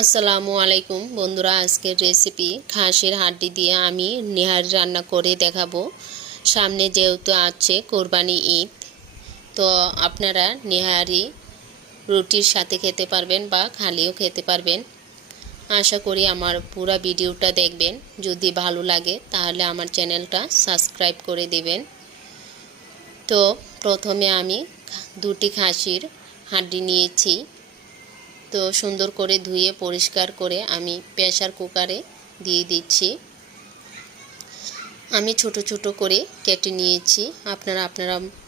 আসসালামু আলাইকুম বন্ধুরা, আজকের রেসিপি খাসির হাড্ডি দিয়ে আমি নেহারি রান্না করে দেখাবো। সামনে যেহেতু আছে কোরবানি ঈদ, তো আপনারা নেহারি রুটির সাথে খেতে পারবেন বা খালিও খেতে পারবেন। আশা করি আমার পুরো ভিডিওটা দেখবেন। যদি ভালো লাগে তাহলে আমার চ্যানেলটা সাবস্ক্রাইব করে দেবেন। তো প্রথমে আমি দুটি খাসির হাড্ডি নিয়েছি। তো সুন্দর করে ধুয়ে পরিষ্কার করে আমি প্রেসার কুকারে দিয়ে দিচ্ছি। আমি ছোট ছোট করে কেটে নিয়েছি, আপনারা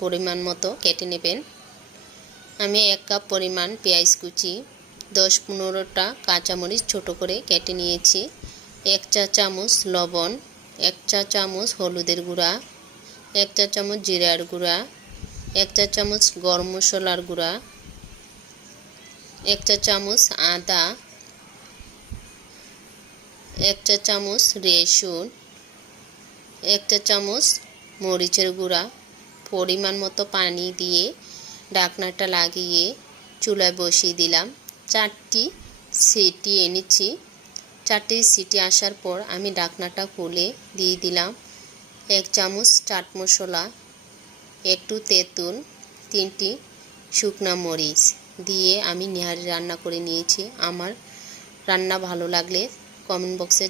পরিমাণ মতো কেটে নেবেন। আমি 1 কাপ পরিমাণ পেঁয়াজ কুচি, 10-15টা কাঁচামরিচ ছোট করে কেটে নিয়েছি, 1 চা চামচ লবণ, 1 চা চামচ হলুদের গুঁড়া, 1 চা চামচ জিরার গুঁড়া, 1 চা চামচ গরম মশলার গুঁড়া, 1 চা চামচ আদা, 1 চা চামচ রসুন, 1 চা চামচ মরিচের গুঁড়া। পরিমাণ মতো পানি দিয়ে ঢাকনাটা লাগিয়ে চুলায় বসিয়ে দিলাম। 4টি সিটি এনেছি। 4টি সিটি আসার পর আমি ঢাকনাটা খুলে দিয়ে দিলাম 1 চামচ চাট মশলা, একটু তেঁতুল, 3টি শুকনা মরিচ দিয়ে আমি নেহারি রান্না করে নিয়েছি। আমার রান্না ভালো লাগলে কমেন্ট বক্সে